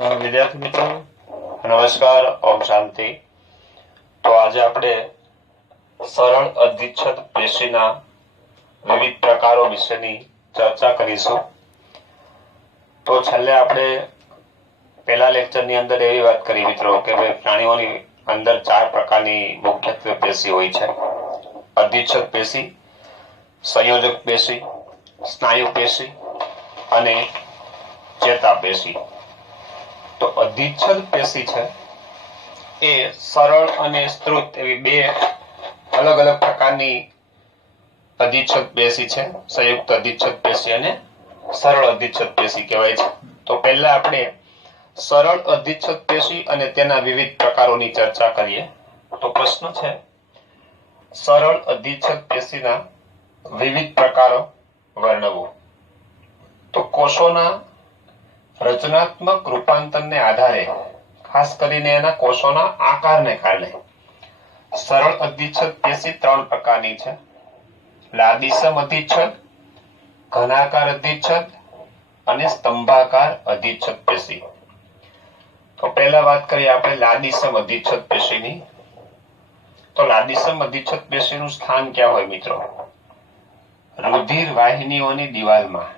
વિદ્યાર્થી મિત્રો નમસ્કાર, ઓમ શાંતિ। તો આજે આપણે સરળ અધિચ્છદ પેશીના વિવિધ પ્રકારો વિશેની ચર્ચા કરીશું। તો છેલ્લે આપણે પહેલા લેક્ચરની અંદર એવી વાત કરી મિત્રો કે ભાઈ પ્રાણીઓની અંદર 4 પ્રકારની મુખ્યત્વે પેશી હોય છે: અધિચ્છદ પેશી, સંયોજક પેશી, સ્નાયુ પેશી અને ચેતાપેશી। તો અધિચ્છદ પેશી છે એ સરળ અને સ્ત્રુત એવી બે અલગ અલગ પ્રકારની અધિચ્છદ પેશી છે। સંયુક્ત અધિચ્છદ પેશી અને સરળ અધિચ્છદ પેશી કહેવાય છે। તો પહેલા આપણે સરળ અધિચ્છદ પેશી અને તેના વિવિધ પ્રકારોની ચર્ચા કરીએ। તો પ્રશ્ન છે, સરળ અધિચ્છદ પેશીના વિવિધ પ્રકારો વર્ણવો। તો કોષોના રચનાત્મક રૂપાંતરને આધારે, ખાસ કરીને એના કોષોના આકારને કારણે સરળ અધિચ્છદ પેશી 3 પ્રકારની છે: લાદીસમ અધિચ્છદ, ઘનાકાર અધિચ્છદ અને સ્તંભાકાર અધિચ્છદ પેશી। તો પહેલા વાત કરીએ આપણે લાદીસમ અધિચ્છદ પેશીની। તો લાદીસમ અધિચ્છદ પેશીનું સ્થાન ક્યાં હોય મિત્રો? રુધિર વાહિનીઓની દિવાલમાં,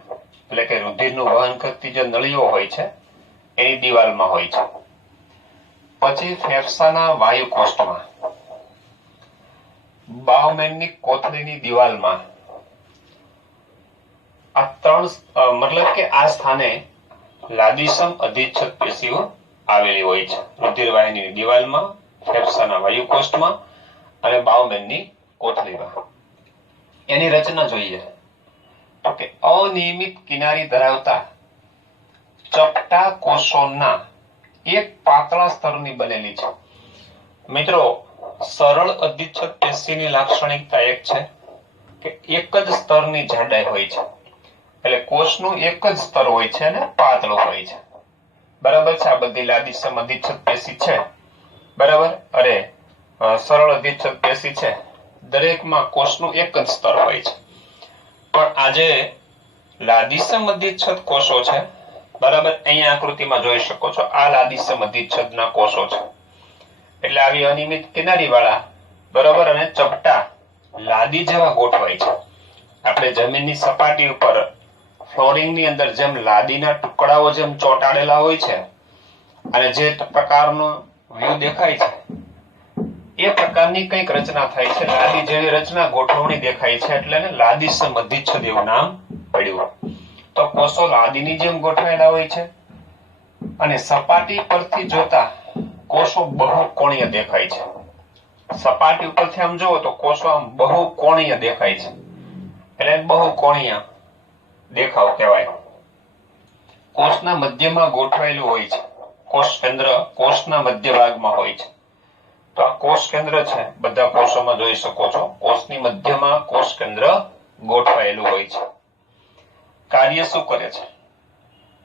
એટલે કે રુધિરનું વહન કરતી જે નળીઓ હોય છે એની દિવાલમાં હોય છે। પછી ફેફસાના વાયુકોષ્ઠમાં, બાઉમેનની કોથળીની દિવાલમાં, આ 3 મતલબ કે આ સ્થાને લાદીસમ અધિચ્છદ પેશીઓ આવેલી હોય છે: રુધિર વાહિનીની દિવાલમાં, ફેફસાના વાયુકોષ્ઠમાં અને બાઉમેનની કોથળીમાં। એની રચના જોઈએ તો કે અનિયમિત કિનારી ધરાવતા ચપટા કોષોના એક પાતળા સ્તરની બનેલી છે। મિત્રો, સરળ અધિચ્છદ પેશીની લાક્ષણિકતા એક છે કે એક જ સ્તરની જાડાઈ હોય છે, એટલે કોષનું એક જ સ્તર હોય છે અને પાતળો હોય છે। બરાબર છે? આ બધી લાદીસમ અધિચ્છદ પેશી છે, બરાબર? અરે સરળ અધિચ્છદ પેશી છે, દરેકમાં કોષનું એક જ સ્તર હોય છે। પણ આજે લાદીસમ અધિચ્છદ કોષો છે, બરાબર? અહીંયા આકૃતિમાં જોઈ શકો છો, આ લાદીસમ અધિચ્છદના કોષો છે, એટલે આવી અનિયમિત કિનારી વાળા, બરાબર, અને ચપટા લાદી જેવા ગોઠવાય છે। આપણે જમીનની સપાટી ઉપર ફ્લોરિંગની અંદર જેમ લાદીના ટુકડાઓ જેમ ચોંટાડેલા હોય છે અને જે પ્રકારનો વ્યૂ દેખાય છે એ પ્રકારની કંઈક રચના થાય છે, લાદી જેવી રચના ગોઠવણી દેખાય છે, એટલે એને લાદીસમ અધિચ્છદ એવું નામ પડ્યું। તો કોષો લાદીની જેમ ગોઠવાયેલા હોય છે અને સપાટી પરથી જોતા કોષો બહુકોણીય દેખાય છે। સપાટી ઉપરથી આમ જુઓ તો કોષો આમ બહુકોણીય દેખાય છે, એટલે બહુકોણીય દેખાવ કહેવાય। કોષના મધ્યમાં ગોઠવાયેલું હોય છે, કોષ કેન્દ્ર કોષના મધ્ય ભાગમાં હોય છે। તો આ કોષ કેન્દ્ર છે, બધા કોષોમાં જોઈ શકો છો, કોષની મધ્યમાં કોષ કેન્દ્ર ગોઠવાયેલું હોય છે। કાર્ય શું કરે છે?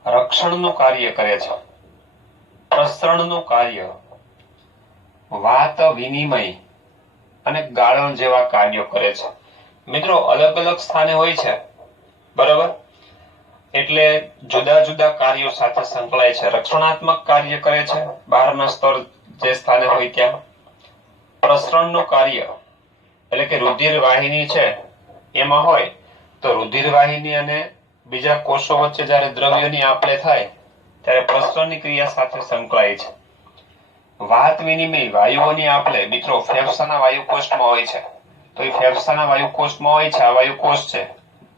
રક્ષણનું કાર્ય કરે છે, પ્રસરણનું કાર્ય, વાત વિનિમય અને ગાળણ જેવા કાર્યો કરે છે। મિત્રો, અલગ અલગ સ્થાને હોય છે, બરાબર? એટલે જુદા જુદા કાર્યો સાથે સંકળાય છે। રક્ષણાત્મક કાર્ય કરે છે, બહારના સ્તર જે સ્થાને હોય ત્યાં। પ્રસરણનું કાર્ય એટલે કે રુધિર વાહિની છે એમાં હોય તો રુધિર વાહિની અને બીજા કોષો વચ્ચે જ્યારે દ્રવ્યોની આપ-લે થાય ત્યારે પ્રસરણની ક્રિયા સાથે સંકળાય છે। વાત વિનિમય, વાયુઓની આપ-લે, મિત્રો ફેફસાના વાયુકોષ્ઠમાં હોય છે, તો એ ફેફસાના વાયુકોષ્ઠમાં હોય છે, આ વાયુકોષ છે,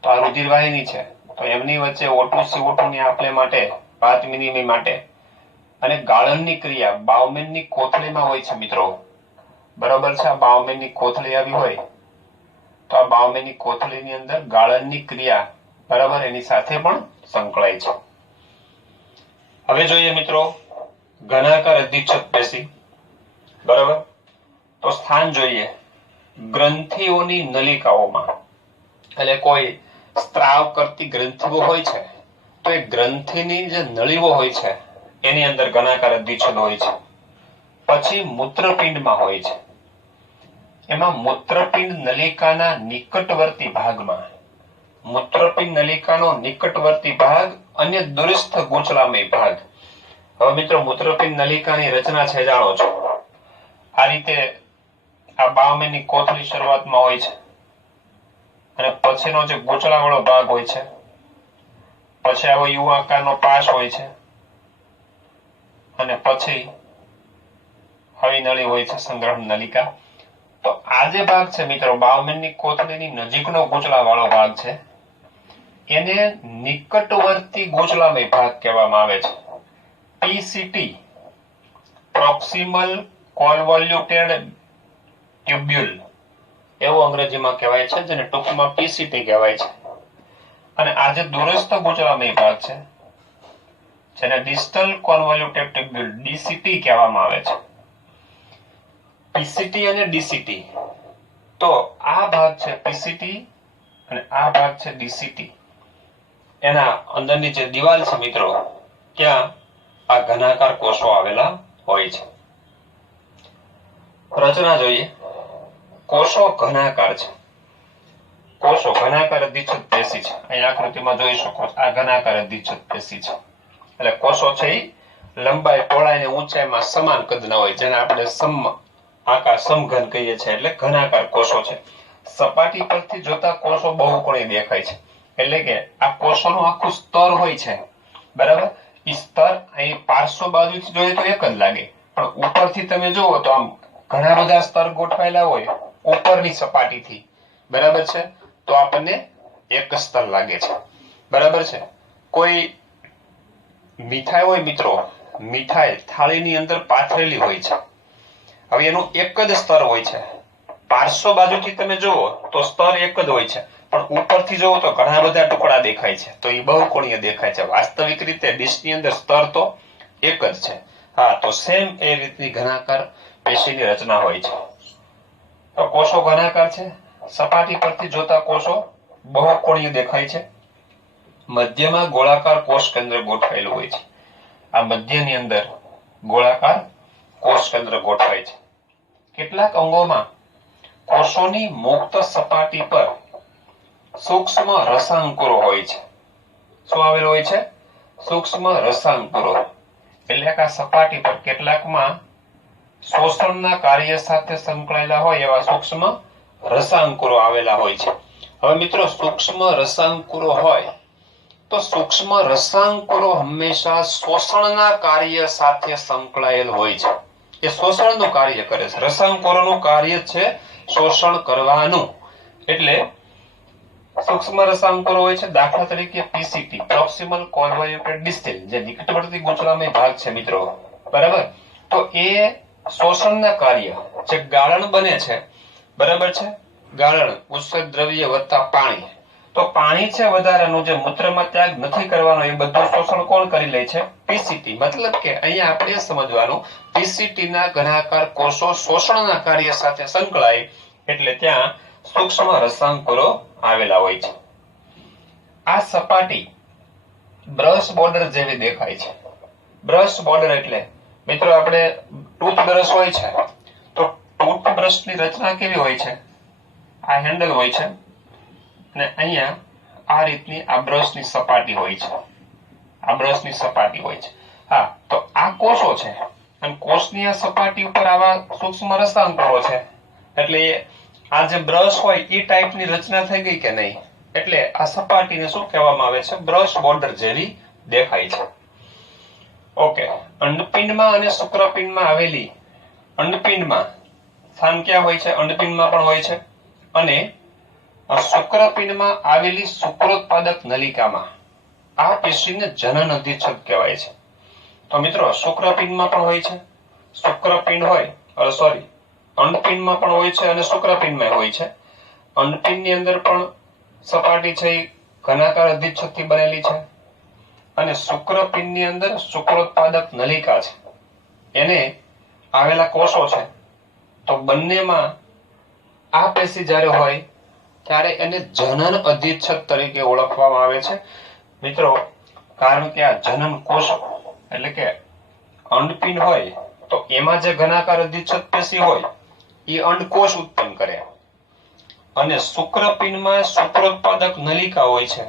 તો આ રુધિર વાહિની છે, તો એમની વચ્ચે O2 CO2 ની આપ-લે માટે, વાત વિનિમય માટે, અને ગાળણની ક્રિયા બાઉમેનની કોથળીમાં હોય છે મિત્રો, બરાબર છે? આ બાઉમેનની કોથળી આવી હોય તો આ બાઉમેનની કોથળીની અંદર ગાળણની ક્રિયા, બરાબર, એની સાથે પણ સંકળાય છે। હવે જોઈએ મિત્રો ઘનાકાર અધિચ્છદ પેશી, બરાબર? તો સ્થાન જોઈએ ગ્રંથિઓની નલિકાઓમાં, એટલે કોઈ સ્ત્રાવ કરતી ગ્રંથિઓ હોય છે તો એ ગ્રંથિની જે નળીઓ હોય છે એની અંદર ઘનાકાર અધિચ્છદ હોય છે। પછી મૂત્રપિંડમાં હોય છે, એમાં મૂત્રપિંડ નલિકાના નિકટવર્તી ભાગમાં, મૂત્રપિંડ નલિકાનો નિકટવર્તી ભાગ અને દુરસ્થ ગૂંચળામય ભાગ, હવે મિત્રો મૂત્રપિંડ નલિકાની રચના છે જાણો છો. આ રીતે આ બાવમેની કોથળી શરૂઆતમાં હોય છે અને પછીનો જે ગૂંચળાવાળો ભાગ હોય છે, પછી આવો યુ આકારનો પાસ હોય છે અને પછી આવી નળી હોય છે સંગ્રહણ નલિકા. તો આ જે ભાગ છે મિત્રો બાવમેનની કોથળીની નજીકનો ગૂંચળાવાળો ભાગ છે એને નિકટવર્તી ગૂંચળામય ભાગ કહેવામાં આવે છે. પીસીટી પ્રોક્સિમલ કોન્વોલ્યુટેડ ટ્યુબ્યુલ એવું અંગ્રેજીમાં કહેવાય છે, જેને ટૂંકમાં પીસીટી કહેવાય છે. અને આ જે દૂરસ્થ ગૂંચળામય ભાગ છે જેને ડિસ્ટલ કોન્વોલ્યુટેડ ટ્યુબ્યુલ ડીસીટી કહેવામાં આવે છે. પીસીટી અને ડીસીટી, તો આ ભાગ છે પીસીટી અને આ ભાગ છે ડીસીટી. એના અંદરની જે દિવાલ છે મિત્રો ત્યાં આ ઘનાકાર કોષો આવેલા હોય છે. રચના જોઈએ. કોષો ઘનાકાર છે. કોષો ઘનાકાર અધિચ્છદ પેશી છે. અહીં આકૃતિમાં જોઈ શકો છો આ ઘનાકાર અધિચ્છદ પેશી છે. એટલે કોષો છે એ લંબાઈ, પહોળાઈ અને ઊંચાઈમાં સમાન કદના હોય, જેને આપણે આકાર સમઘન કહીએ છીએ. એટલે ઘનાકાર કોષો છે. સપાટી પરથી જોતા કોષો બહુકોણી દેખાય છે. એટલે કે આ કોષોનું આખું સ્તર હોય છે, બરાબર. એ સ્તર અહીં પાર્શ્વ બાજુથી જોઈએ તો એક જ લાગે, પણ ઉપરથી તમે જુઓ તો આમ ઘણા બધા સ્તર ગોઠવાયેલા હોય ઉપરની સપાટીથી, બરાબર છે. તો આપણને એક સ્તર લાગે છે, બરાબર છે. કોઈ મીઠાઈ હોય મિત્રો, મીઠાઈ થાળીની અંદર પાથરેલી હોય છે. હવે એનું એક જ સ્તર હોય છે. પાર્શ્વ બાજુથી તમે જુઓ તો સ્તર એક જ હોય છે, પણ ઉપરથી જુઓ તો ઘણા બધા ટુકડા દેખાય છે, તો એ બહુકોણીય દેખાય છે. વાસ્તવિક રીતે ડીશની અંદર સ્તર તો એક જ છે. હા, તો સેમ એ રીતની ઘનાકાર પેશીની રચના હોય છે. તો કોષો ઘનાકાર છે. સપાટી પરથી જોતા કોષો બહુકોણીય દેખાય છે. મધ્યમાં ગોળાકાર કોષ કેન્દ્ર ગોઠવાયેલું હોય છે. આ મધ્યની અંદર ગોળાકાર કોષ કેન્દ્ર ગોઠવાય છે. કેટલાક અંગોમાં કોષોની મુક્ત સપાટી પર સૂક્ષ્મ રસાંકુરો હોય છે. શું આવેલું હોય છે? સૂક્ષ્મ રસાંકુરો. એટલે કે આ સપાટી પર કેટલાકમાં શોષણના કાર્ય સાથે સંકળાયેલા હોય એવા સૂક્ષ્મ રસાંકુરો આવેલા હોય છે. હવે મિત્રો સૂક્ષ્મ રસાંકુરો હોય તો સૂક્ષ્મ રસાંકુરો હંમેશા શોષણના કાર્ય સાથે સંકળાયેલ હોય છે. એ શોષણનું કાર્ય કરે છે. રસાંકુરોનું કાર્ય છે શોષણ કરવાનું. એટલે સૂક્ષ્મ રસાંકુરો હોય છે. દાખલા તરીકે પીસીટી પ્રોક્સિમલ કોન્વોલ્યુટેડ ડિસ્ટલ, જે નિકટવર્તી ગૂંચળામય ભાગ છે મિત્રો, બરાબર. તો એ શોષણના કાર્ય જે ગાળણ બને છે, બરાબર છે. ગાળણ ઉત્સર્ગ દ્રવ્ય વત્તા પાણી. તો પાણી છે વધારાનું જે મૂત્રમાં ત્યાગ નથી કરવાનો એ બધું શોષણ કોણ કરી લે છે? પીસીટી. મતલબ કે અહીંયા આપણે સમજવાનું પીસીટી ના ઘનાકાર કોષો શોષણના કાર્ય સાથે સંકળાય એટલે ત્યાં સૂક્ષ્મ રસાંકુરો આવેલા હોય છે. આ સપાટી બ્રશ બોર્ડર જેવી દેખાય છે. બ્રશ બોર્ડર એટલે મિત્રો આપણે ટૂથબ્રશ હોય છે તો ટૂથબ્રશની રચના કેવી હોય છે? આ હેન્ડલ હોય છે અને અહીંયા આ રીતની આ બ્રશની સપાટી હોય છે. આ બ્રશની સપાટી હોય છે. હા, તો આ કોષો છે અને કોષની આ સપાટી ઉપર આવા સૂક્ષ્મ રસાંકુરો છે. એટલે આ જે બ્રશ હોય એ ટાઈપની રચના થઈ ગઈ કે નહીં? એટલે આ સપાટીને શું કહેવામાં આવે છે? બ્રશ બોર્ડર જેવી દેખાય છે. ઓકે. અંડપિંડમાં અને શુક્રપિંડમાં આવેલી, અંડપિંડમાં સ્થાન ક્યાં હોય છે? અંડપિંડમાં પણ હોય છે. અને શુક્રપિંડમાં આવેલી શુક્રોત્પાદક નલિકામાં આ પેશીને જનન અધિચ્છદ કહેવાય છે. તો મિત્રો શુક્રપિંડમાં પણ હોય છે. શુક્રપિંડ હોય, સોરી, અંડપિંડમાં પણ હોય છે અને શુક્રપિંડમાં હોય છે. અંડપિંડની અંદર પણ સપાટી છે એ ઘનાકાર અધિચ્છદથી બનેલી છે અને શુક્રપિંડની અંદર શુક્રોત્પાદક નલિકા છે, એને આવેલા કોષો છે. તો બંનેમાં આ પેશી જ્યારે હોય ત્યારે એને જનન અધિચ્છદ તરીકે ઓળખવામાં આવે છે મિત્રો. કારણ કે આ જનન કોષો એટલે કે અંડપિંડ હોય તો એમાં જે ઘનાકાર અધિચ્છદ પેશી હોય એ અંડકોષ ઉત્પન્ન કરે અને શુક્રપિંડમાં શુક્રોત્પાદક નલિકા હોય છે,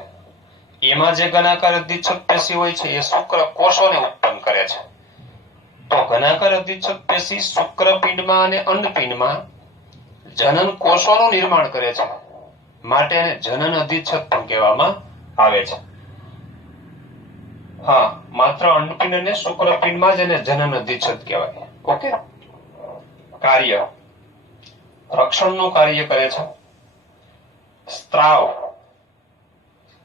એમાં જે ઘનાકાર અધિચ્છદ પેશી હોય છે એ શુક્રકોષોને ઉત્પન્ન કરે છે. તો ઘનાકાર અધિચ્છદ પેશી શુક્રપિંડમાં અને અંડપિંડમાં જનન કોષોનું નિર્માણ કરે છે, માટે એને જનન અધિચ્છદ પણ કહેવામાં આવે છે. હા, માત્ર અંડપિંડ અને શુક્રપિંડમાં જ એને જનન અધિચ્છદ કહેવાય. ઓકે. કાર્ય રક્ષણનું કાર્ય કરે છે, સ્ત્રાવ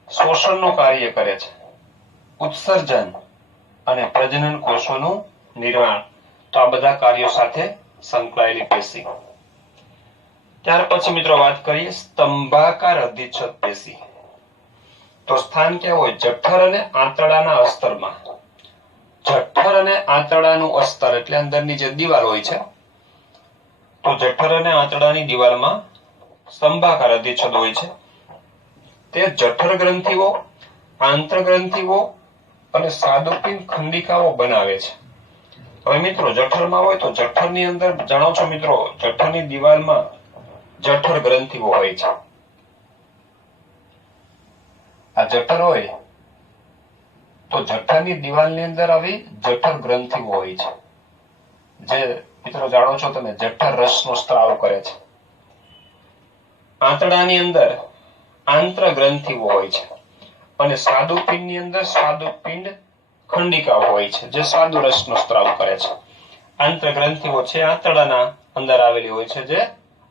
શોષણનું કાર્ય કરે છે, ઉત્સર્જન અને પ્રજનન કોષોનું નિર્માણ. તો આ બધા કાર્યો સાથે સંકળાયેલી પેશી. ત્યાર પછી મિત્રો વાત કરીએ સ્તંભાકાર અધિચ્છદ પેશી. તો સ્થાન ક્યાં હોય? જઠર અને આંતરડાના અસ્તરમાં. જઠર અને આંતરડાનું અસ્તર એટલે અંદરની જે દિવાલ હોય છે, તો જઠર અને આંતરડાની દિવાલમાં સ્તંભાકાર અધિચ્છદ હોય છે. તે જઠર ગ્રંથિઓ, આંતર ગ્રંથિઓ અને સ્વાદુપિંડ ખંડિકાઓ બનાવે છે. હવે મિત્રો જઠરમાં હોય તો જઠરની અંદર જાણો છો મિત્રો, જઠરની દિવાલમાં જઠર ગ્રંથિઓ હોય છે. આ જઠર હોય તો જઠરની દિવાલની અંદર આવી જઠર ગ્રંથિઓ હોય છે, જે મિત્રો જાણો છો તમે જઠર રસનો સ્ત્રાવ કરે છે. આંતરડાની અંદર આંત્ર ગ્રંથિઓ હોય છે અને સ્વાદુપિંડની અંદર સ્વાદુપિંડ ખંડિકાઓ હોય છે, જે સ્વાદુ રસનો સ્ત્રાવ કરે છે. આંત્ર ગ્રંથિઓ છે આંતરડાના અંદર આવેલી હોય છે, જે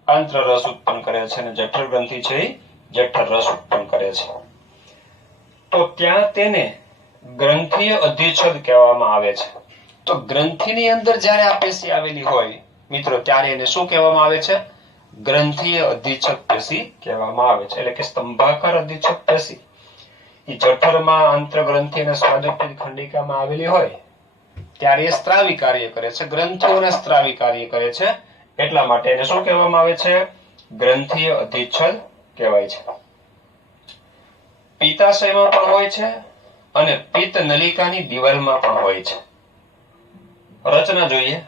આંત્ર રસ ઉત્પન્ન કરે છે, અને જઠર ગ્રંથિ છે એ જઠર રસ ઉત્પન્ન કરે છે. તો ત્યાં તેને ગ્રંથીય અધિચ્છદ કહેવામાં આવે છે. તો ગ્રંથિની અંદર જ્યારે આ પેશી આવેલી હોય મિત્રો, ત્યારે એને શું કહેવામાં આવે છે? ગ્રંથીય અધિચ્છદ પેશી કહેવામાં આવે છે. એટલે કે સ્તંભાકાર અધિચ્છદ પેશી એ જઠરમાં આંત્ર ગ્રંથિ અને સ્વાદુપિંડ ખંડિકામાં આવેલી હોય ત્યારે એ સ્ત્રાવી કાર્ય કરે છે, ગ્રંથિઓના સ્ત્રાવી કાર્ય કરે છે. એટલા માટે એને શું કહેવામાં આવે છે? ગ્રંથીય અધિચ્છદ કહેવાય છે. પિત્તાશયમાં પણ હોય છે અને પિત્ત નલિકાની દિવાલમાં પણ હોય છે. રચના જોઈએ.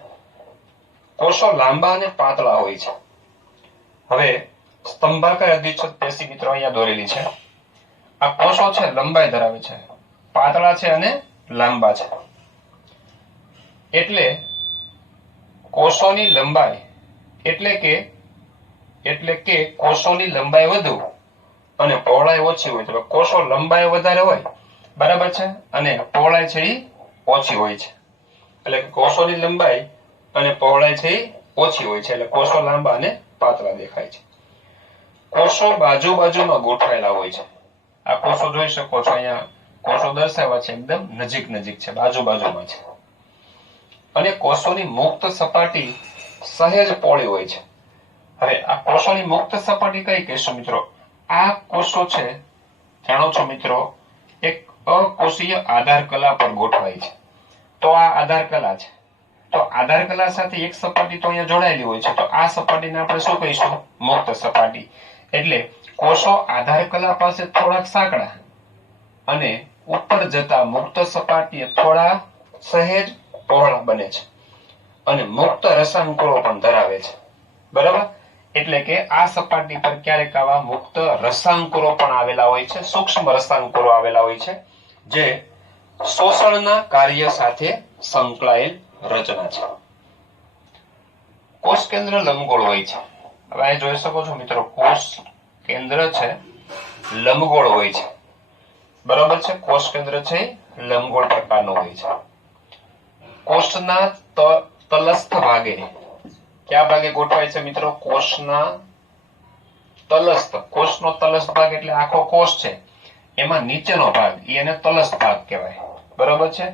કોષો લાંબા અને પાતળા હોય છે. હવે સ્તંભાકાર અધિચ્છદ પેશી મિત્રો અહીંયા દોરેલી છે. આ કોષો છે લંબાઈ ધરાવે છે, પાતળા છે અને લાંબા છે. એટલે કોષોની લંબાઈ એટલે કે કોષોની લંબાઈ વધુ અને પહોળાઈ ઓછી હોય. તો કોષો લંબાઈ વધારે હોય, બરાબર છે, અને પહોળાઈ છે એ ઓછી હોય છે. એટલે કે કોષોની લંબાઈ અને પહોળાઈ છે એ ઓછી હોય છે, એટલે કોષો લાંબા અને પાતળા દેખાય છે. કોષો બાજુ બાજુમાં ગોઠવાયેલા હોય છે. આ કોષો જોઈ શકો છો, અહીંયા કોષો દર્શાવ્યા છે, એકદમ નજીક નજીક છે, બાજુ બાજુમાં છે. અને કોષોની મુક્ત સપાટી સહેજ પહોળી હોય છે. હવે આ કોષોની મુક્ત સપાટી કઈ કહીશું મિત્રો? આ કોષો છે જાણો છો મિત્રો, એક અકોષીય આધાર કલા પર ગોઠવાય છે. તો આ આધાર કલા છે. તો આધાર કલા સાથે એક સપાટી તો અહીંયા જોડાયેલી હોય છે. તો આ સપાટીને આપણે શું કહીશું? મુક્ત સપાટી. એટલે કોષો આધાર કલા પાસે થોડાક સાંકડા અને ઉપર જતા મુક્ત સપાટીએ થોડા સહેજ પહોળા બને છે, અને મુક્ત રસાંકુરો પણ ધરાવે છે. બરાબર? એટલે કે આ સપાટી પર ક્યારેક આવા મુક્ત રસાંકુરો પણ આવેલા હોય છે, સૂક્ષ્મ રસાંકુરો આવેલા હોય છે, જે શોષણના કાર્ય સાથે સંકળાયેલ રચના છે. કોષ કેન્દ્ર લંબગોળ હોય છે. હવે અહીં જોઈ શકો છો મિત્રો, કોષ કેન્દ્ર છે લંબગોળ હોય છે. બરાબર છે? કોષ કેન્દ્ર છે લંબગોળ પ્રકારનું હોય છે. કોષના તલસ્થ ભાગે, કયા ભાગે ગોઠવાય છે મિત્રો? કોષના તલસ્થ. કોષનો તલસ્થ ભાગ એટલે આખો કોષ છે, એમાં નીચેનો ભાગ એને તલસ્થ ભાગ કહેવાય. બરાબર છે?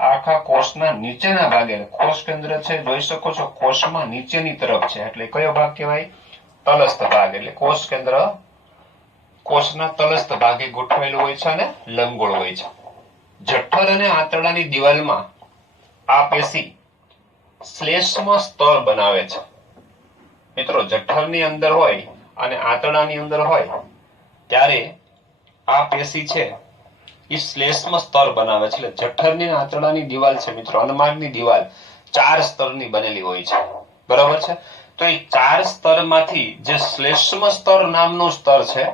આખા કોષના નીચેના ભાગે કોષ કેન્દ્ર છે, જોઈ શકો છો કોષમાં નીચેની તરફ છે, એટલે કયો ભાગ કહેવાય? તલસ્થ ભાગ. એટલે કોષ કેન્દ્ર કોષના તલસ્થ ભાગે ગોઠવાયેલું હોય છે અને લંબગોળ હોય છે. જઠર અને આંતરડાની દિવાલમાં આ પેશી શ્લેષ્મ સ્તર બનાવે છે. મિત્રો જઠરની અંદર હોય અને આંતરડાની અંદર હોય ત્યારે આ પેશી છે એ શ્લેષ્મ સ્તર બનાવે છે. એટલે જઠરની અને આંતરડાની દિવાલ છે મિત્રો, અન્નમાર્ગની દિવાલ 4 સ્તરની બનેલી હોય છે. બરાબર છે? તો એ 4 સ્તરમાંથી જે શ્લેષ્મ સ્તર નામનું સ્તર છે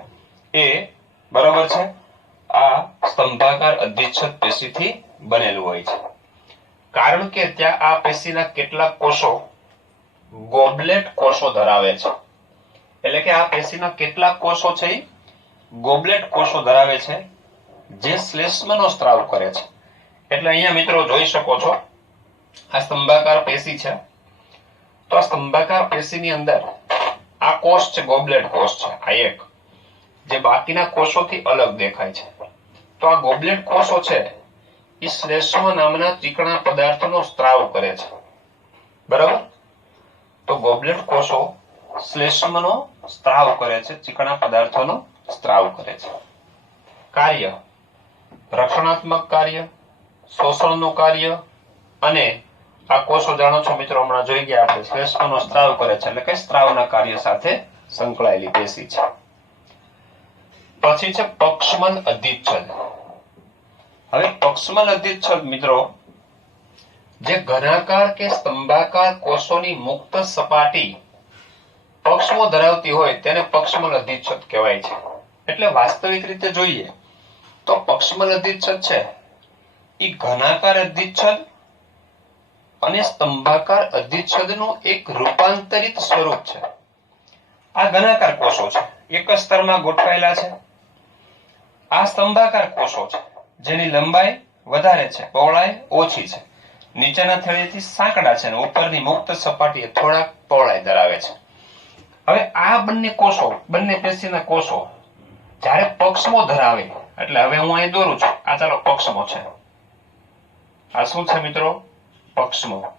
એ બરાબર છે આ સ્તંભાકાર અધિચ્છદ પેશીથી બનેલું હોય છે. કારણ કે ત્યાં આ પેશીના કેટલાક કોષો ગોબલેટ કોષો ધરાવે છે. એટલે કે આ પેશીના કેટલાક કોષો છે એ ગોબલેટ કોષો ધરાવે છે જે શ્લેષ્મનો સ્ત્રાવ કરે છે. એટલે અહીંયા મિત્રો જોઈ શકો છો આ સ્તંભાકાર પેશી છે. તો આ સ્તંભાકાર પેશીની અંદર આ કોષ છે ગોબલેટ કોષ છે, આ એક જે બાકીના કોષોથી અલગ દેખાય છે. તો આ ગોબલેટ કોષો છે એ શ્લેષ્મ નામના ચીકણા પદાર્થનો સ્ત્રાવ કરે છે. બરાબર? તો ગોબલેટ કોષો શ્લેષ્મનો સ્ત્રાવ કરે છે, ચીકણા પદાર્થોનો સ્ત્રાવ કરે છે. કાર્ય: રક્ષણાત્મક કાર્ય, શોષણનું કાર્ય, અને આ કોષો જાણો છો મિત્રો, હમણાં જોઈ ગયા આપણે, શ્લેષ્મનો સ્ત્રાવ કરે છે એટલે કે સ્ત્રાવના કાર્ય સાથે સંકળાયેલી પેશી છે. પછી છે પક્ષમલ અધિચ્છદ. હવે પક્ષમલ અધિચ્છદ મિત્રો જે ઘનાકાર કે સ્તંભાકાર કોષોની મુક્ત સપાટી પક્ષમો ધરાવતી હોય તેને પક્ષમલ અધિચ્છદ કહેવાય છે. એટલે વાસ્તવિક રીતે જોઈએ તો પક્ષમલ અધિચ્છદ છે એ ઘનાકાર અધિચ્છદ અને સ્તંભાકાર અધિચ્છદનું એક રૂપાંતરિત સ્વરૂપ છે. આ ઘનાકાર કોષો છે, એક જ સ્તરમાં ગોઠવાયેલા છે. આ સ્તંભાકાર કોષો છે જેની લંબાઈ વધારે છે, પહોળાઈ ઓછી છે, નીચેના થેળીથી સાંકડા છે અને ઉપરની મુક્ત સપાટીએ થોડાક પહોળાઈ ધરાવે છે. હવે આ બંને કોષો, બંને પેશીના કોષો જ્યારે પક્ષમો ધરાવે, એટલે હવે હું અહીં દોરું છું, આ ચાલો પક્ષમો છે, આ શું છે મિત્રો? પક્ષમો.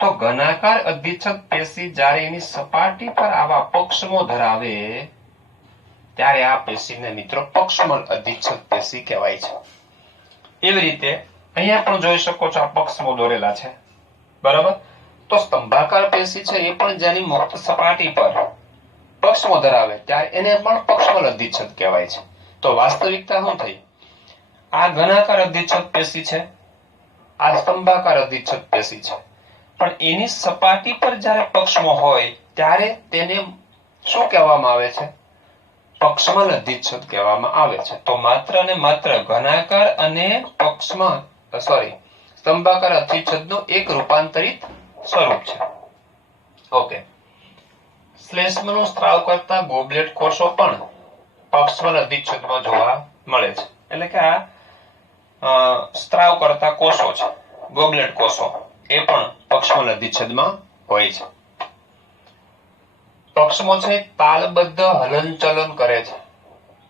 તો ઘનાકાર અધિચ્છદ પેશી જ્યારે એની સપાટી પર આવા પક્ષમો ધરાવે ત્યારે આ પેશીને મિત્રો પક્ષમલ અધિચ્છદ પેશી કહેવાય છે. એવી રીતે અહીંયા પણ જોઈ શકો છો આ પક્ષમો દોરેલા છે. બરાબર? તો સ્તંભાકાર પેશી છે એ પણ જેની મુક્ત સપાટી પર પક્ષમો ધરાવે ત્યારે એને પણ પક્ષમલ અધિચ્છદ કહેવાય છે. તો વાસ્તવિકતા શું થઈ? આ ઘનાકાર અધિચ્છદ પેશી છે, આ સ્તંભાકાર અધિચ્છદ પેશી છે, પણ એની સપાટી પર જ્યારે પક્ષમો હોય ત્યારે તેને શું કહેવામાં આવે છે? પક્ષમલ અધિચ્છદ કહેવામાં આવે છે. તો માત્ર અને માત્ર ઘનાકાર અને સ્તંભાકાર અધિચ્છદનું એક રૂપાંતરિત સ્વરૂપ છે. ઓકે. શ્લેષ્મનો સ્ત્રાવ કરતા ગોબલેટ કોષો પણ પક્ષમલ અધિચ્છદમાં જોવા મળે છે. એટલે કે આ સ્ત્રાવ કરતા કોષો છે, ગોબલેટ કોષો, એ પણ પક્ષમલ અધિચ્છદમાં હોય છે. પક્ષમો છે તાલબદ્ધ હલનચલન કરે છે.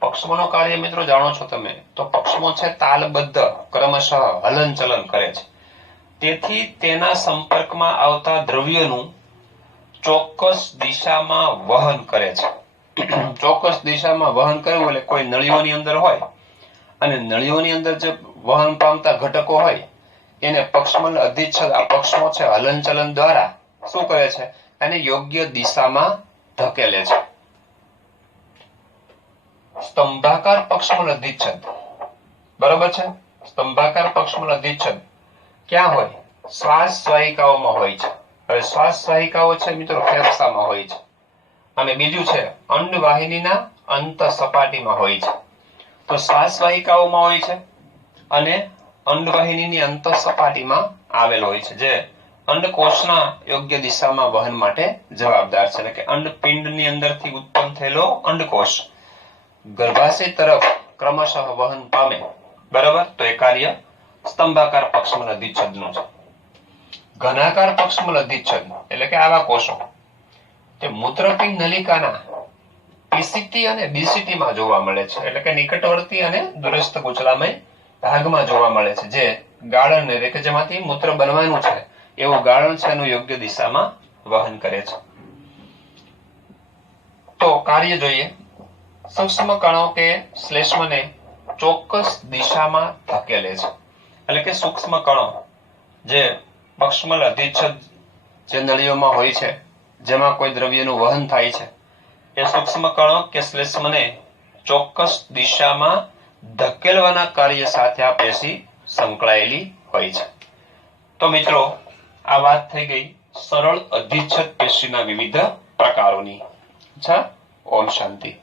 પક્ષમોનું કાર્ય મિત્રો જાણો છો તમે, તો પક્ષમો છે તાલબદ્ધ ક્રમશઃ હલનચલન કરે છે. તેથી તેના સંપર્કમાં આવતા દ્રવ્યોનું ચોક્કસ દિશામાં વહન કરે છે. ચોક્કસ દિશામાં વહન કરવું એટલે કોઈ નળીઓની અંદર હોય અને નળીઓની અંદર જે વહન પામતા ઘટકો હોય એને પક્ષમલ અધિચ્છદ, આ પક્ષમો છે હલનચલન દ્વારા શું કરે છે? એને યોગ્ય દિશામાં ધકેલે છે. સ્તંભાકાર પક્ષમલ અધિચ્છદ. બરોબર છે? સ્તંભાકાર પક્ષમલ અધિચ્છદ ક્યાં હોય? શ્વાસ વાહિકાઓમાં હોય છે. હવે શ્વાસ વાહિકાઓ છે મિત્રો ફેફસામાં હોય છે, અને બીજું છે અંડવાહિનીના અંત સપાટીમાં હોય છે. તો શ્વાસ વાહિકાઓમાં હોય છે અને અંડવાહિનીની અંત સપાટીમાં આવેલ હોય છે, જે અંડકોષના યોગ્ય દિશામાં વહન માટે જવાબદાર છે. એટલે કે અંડપિંડની અંદરથી ઉત્પન્ન થયેલો અંડકોષ ગર્ભાશય તરફ ક્રમશઃ વહન પામે. બરાબર? તો એ કાર્ય સ્તંભાકાર પક્ષમલ અધિચ્છદનું છે. ઘનાકાર પક્ષમલ અધિચ્છદ એટલે કે આવા કોષો તે મૂત્રપિંડ નલિકાના પીસીટી અને બીસીટી માં જોવા મળે છે. એટલે કે નિકટવર્તી અને દૂરસ્થ ગુચલામય ભાગમાં જોવા મળે છે, જે ગાળણ ને કે જેમાંથી મૂત્ર બનવાનું છે એવું ગાળણ છે એનું યોગ્ય દિશામાં વહન કરે છે. તો કાર્ય જોઈએ. સૂક્ષ્મ કણો કે શ્લેષ્મને ચોક્કસ દિશામાં ધકેલે છે. એટલે કે સૂક્ષ્મ કણો જે પક્ષમલ અધિચ્છદ જે નળીઓમાં હોય છે, જેમાં કોઈ દ્રવ્યનું વહન થાય છે, એ સૂક્ષ્મ કણો કે શ્લેષ્મને ચોક્કસ દિશામાં ધકેલવાના કાર્ય સાથે આ પેશી સંકળાયેલી હોય છે. તો મિત્રો આ વાત થઈ ગઈ સરળ અધિચ્છદ પેશીના વિવિધ પ્રકારોની. અચ્છા, ઓમ શાંતિ.